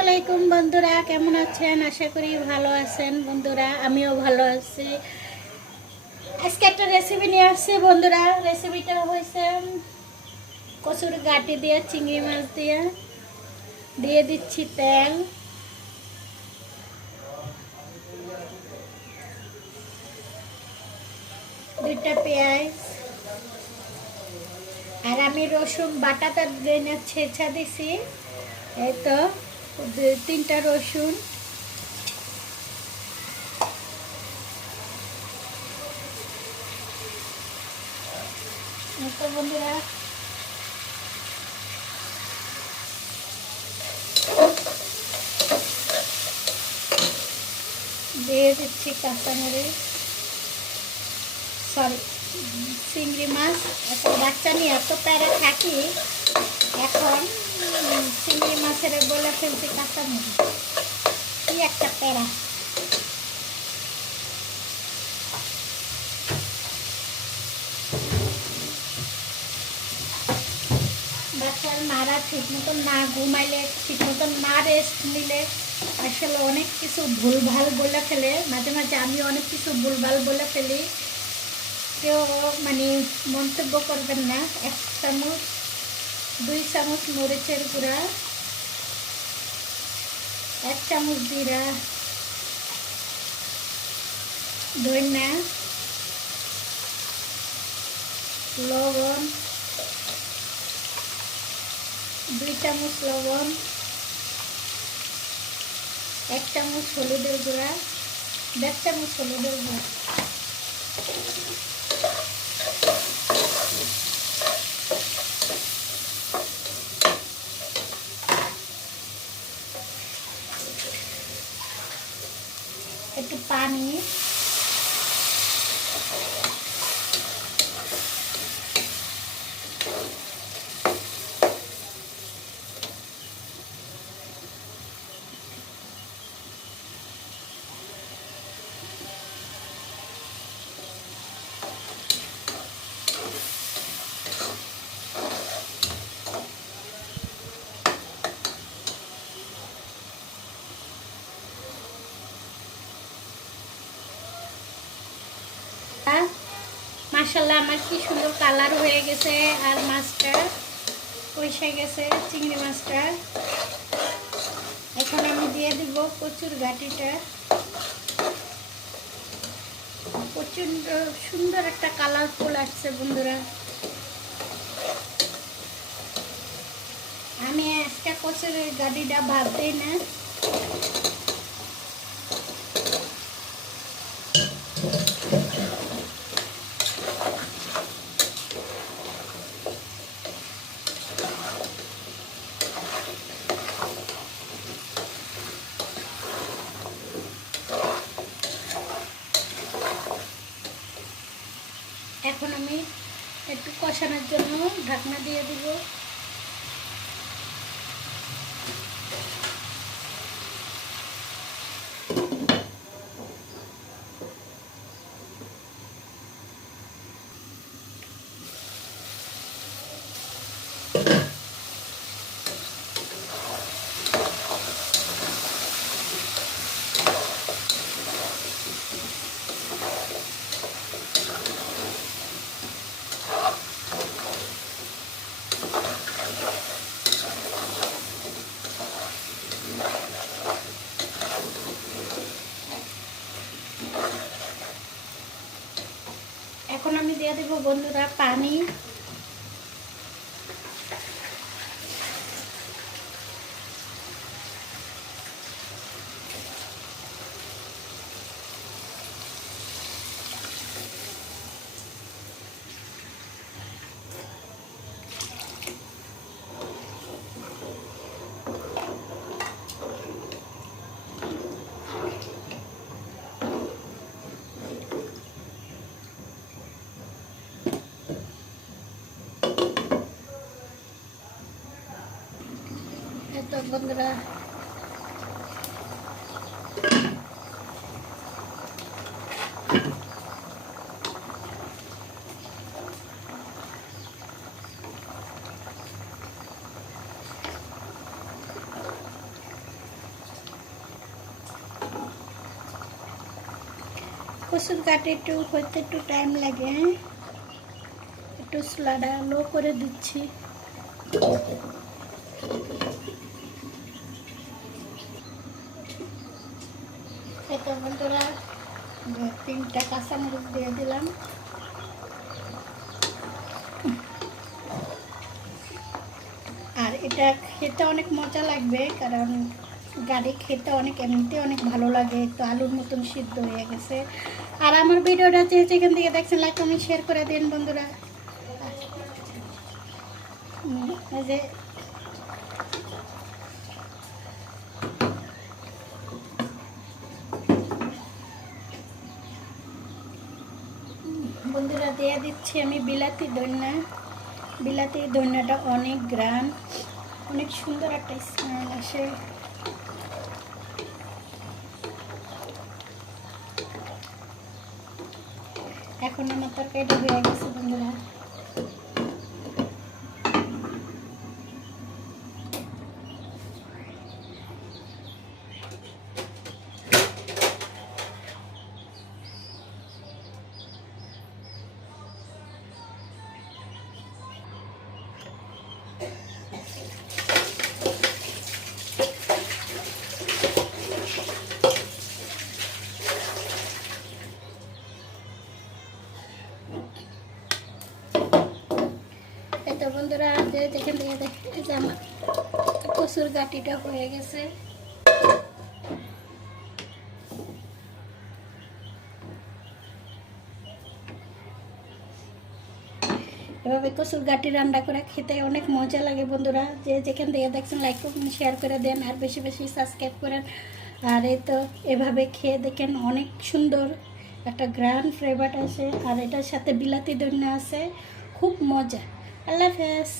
আলাইকুম বন্ধুরা, কেমন আছেন? আশা করি ভালো আছেন বন্ধুরা। আমিও ভালো আছি। আজকে একটা রেসিপি নিয়ে আসছি বন্ধুরা। রেসিপিটা হয়েছে কচুর গাঁটি দিয়ে চিংড়ি মাছ দিয়ে দিচ্ছি তেল, দুইটা পেঁয়াজ, আর আমি রসুন বাটাটা ছেঁচা দিছি। এই তো তিনটা রসুন, তো বন্ধুরা দিয়ে দিচ্ছি কাঁচামরিচ, সরি চিংড়ি মাছ। এখন বাচ্চা নিয়ে এত প্যারা থাকি, এখন চিংড়ি মাছের বলে ফেলছি কাঁচামরিচ। কি একটা প্যারা! বাচ্চার মারা ঠিক মতন না ঘুমাইলে, ঠিক মতন না রেস্ট নিলে আসলে অনেক কিছু ভুলভাল বলে ফেলে। মাঝে মাঝে আমি অনেক কিছু ভুলভাল বলে ফেলি, কেউ মানে মন্তব্য করবেন না। 1 চামচ 2 চামচ মরিচের গুঁড়া, 1 চামচ জিরা, ধনিয়া, লবণ, 2 চামচ লবণ, 1 চামচ হলুদের গুঁড়া, 1.5 চামচ হলুদের গুঁড়া। একটু পানি, মাশাআল্লাহ আমার কি সুন্দর কালার হয়ে গেছে, আর মাছটা কষে গেছে, চিংড়ি মাছটা। এখন আমি দিয়ে দিব কচুর গাঁটিটা। প্রচণ্ড সুন্দর একটা কালারফুল আসছে বন্ধুরা। আমি আজকে কচুর গাঁটিটা ভাত দিই না, এখন আমি একটু কষানোর জন্য ঢাকনা দিয়ে দিব। এখন আমি দিয়ে দেব বন্ধুরা পানি। এত বন্ধুরা কচুর কাটে একটু হইতে একটু টাইম লাগে, হ্যাঁ একটু চুলাটা লো করে দিচ্ছি। এটা বন্ধুরা 3টা কাঁচামরিচ দিয়ে দিলাম। আর এটা খেতে অনেক মজা লাগবে, কারণ গাড়ি খেতে অনেক এমনিতে অনেক ভালো লাগে। তো আলুর মতন সিদ্ধ হয়ে গেছে। আর আমার ভিডিওটা যেখান থেকে দেখছেন লাইক কমেন্ট শেয়ার করে দিন বন্ধুরা। এই যে বন্ধুরা দিয়ে দিচ্ছি আমি বিলাতি ধনিয়া। বিলাতি ধনিয়াটা অনেক গ্রান, অনেক সুন্দর একটা স্মেল আসে। এখন আমার তরকারিটা হয়ে গেছে বন্ধুরা। তো বন্ধুরা যেখান থেকে দেখে যে আমার কচুর গাটিটা হয়ে গেছে। এভাবে কচুর গাটি রান্না করে খেতে অনেক মজা লাগে বন্ধুরা। যেখান থেকে দেখছেন লাইক করুন, শেয়ার করে দেন, আর বেশি বেশি সাবস্ক্রাইব করেন। আর এই তো এভাবে খেয়ে দেখেন, অনেক সুন্দর একটা গ্রান ফ্লেভার আসে। আর এটার সাথে বিলাতি ধনিয়া আছে, খুব মজা। আল্লাহ হাফেজ।